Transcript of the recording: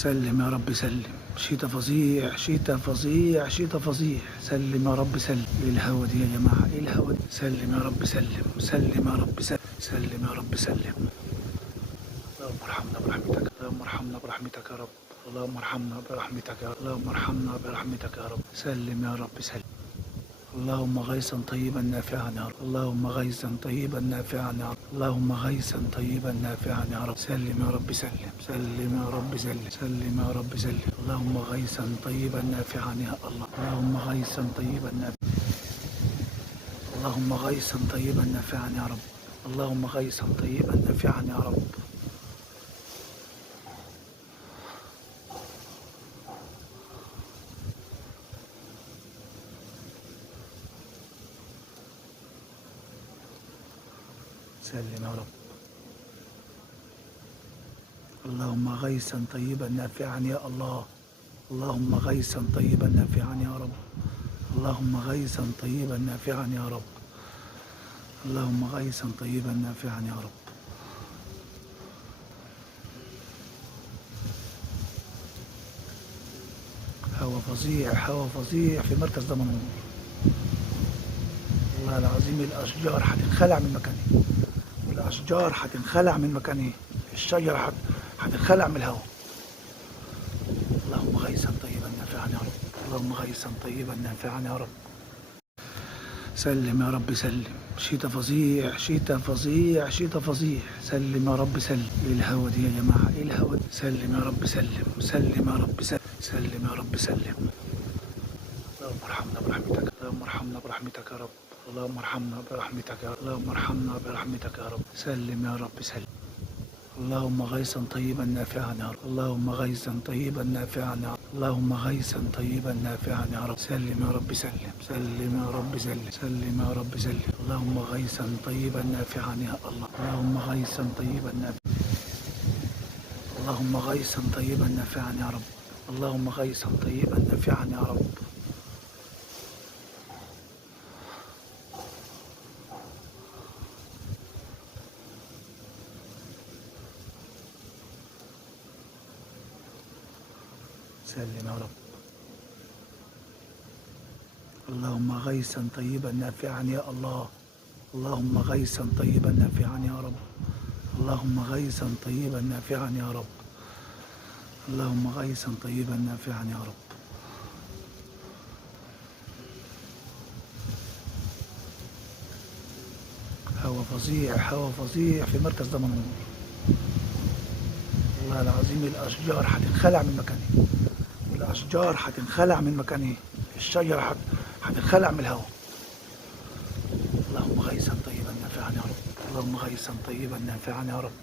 سلم يا رب سلم. شتاء فظيع شتاء فظيع شتاء فظيع. سلم يا رب سلم. ايه الهوا دي يا جماعه؟ ايه الهوا دي؟ سلم يا رب سلم. سلم يا رب سلم. سلم يا رب سلم. اللهم ارحمنا برحمتك. اللهم ارحمنا برحمتك يا رب. اللهم ارحمنا برحمتك يا رب. اللهم ارحمنا برحمتك يا رب. سلم يا رب سلم. اللهم غيثا طيبا نافعا يا رب. اللهم غيثا طيبا نافعا يا رب. اللهم غيثا طيبا نافعا يا رب. سلم يا رب سلم. سلم يا رب سلم. سلم يا رب سلم. اللهم غيثا طيبا نافعا يا الله. اللهم غيثا طيبا نافعا. اللهم غيثا طيبا نافعا يا رب. اللهم غيثا طيبا نافعا يا رب. سلم يا رب. اللهم غيثا طيبا نافعا يا الله. اللهم غيثا طيبا نافعا يا رب. اللهم غيثا طيبا نافعا يا رب. اللهم غيثا طيبا نافعا يا رب. هوا فظيع هوا فظيع في مركز دمنهور. والله العظيم الاشجار هتنخلع من مكانها. الاشجار هتنخلع من مكانها. الشجره هتنخلع من الهواء. اللهم غيثا طيبا نافعا يا رب. اللهم غيثا طيبا نافعا يا رب. سلم يا رب سلم. شتاء فظيع شتاء فظيع شتاء فظيع. سلم يا رب سلم. ايه الهوا دي يا جماعه؟ ايه الهوا دي؟ سلم يا رب سلم. سلم يا رب سلم. سلم يا رب سلم. اللهم ارحمنا برحمتك. اللهم ارحمنا برحمتك يا رب. اللهم ارحمنا برحمتك يا رب. اللهم ارحمنا برحمتك يا رب. سلم يا رب سلم. اللهم غيثا طيبا نافعا يا رب. اللهم غيثا طيبا نافعا يا رب. اللهم غيثا طيبا نافعا يا رب. سلم يا رب سلم. سلم يا رب سلم. سلم يا رب سلم. اللهم غيثا طيبا نافعا يا الله. اللهم غيثا طيبا نافعا. اللهم غيثا طيبا نافعا يا رب. اللهم غيثا طيبا نافعا يا رب. سلم يا رب. اللهم غيثا طيبا نافعا يا الله. اللهم غيثا طيبا نافعا يا رب. اللهم غيثا طيبا نافعا يا رب. اللهم غيثا طيبا نافعا يا رب. هوا فظيع هوا فظيع في مركز دمنهور. والله العظيم الاشجار هتنخلع من مكانها. الاشجار هتنخلع من مكانها. الشجره هتنخلع من الهواء. اللهم غيثا طيبا نافعا يا رب. اللهم غيثا طيبا نافعا يا رب.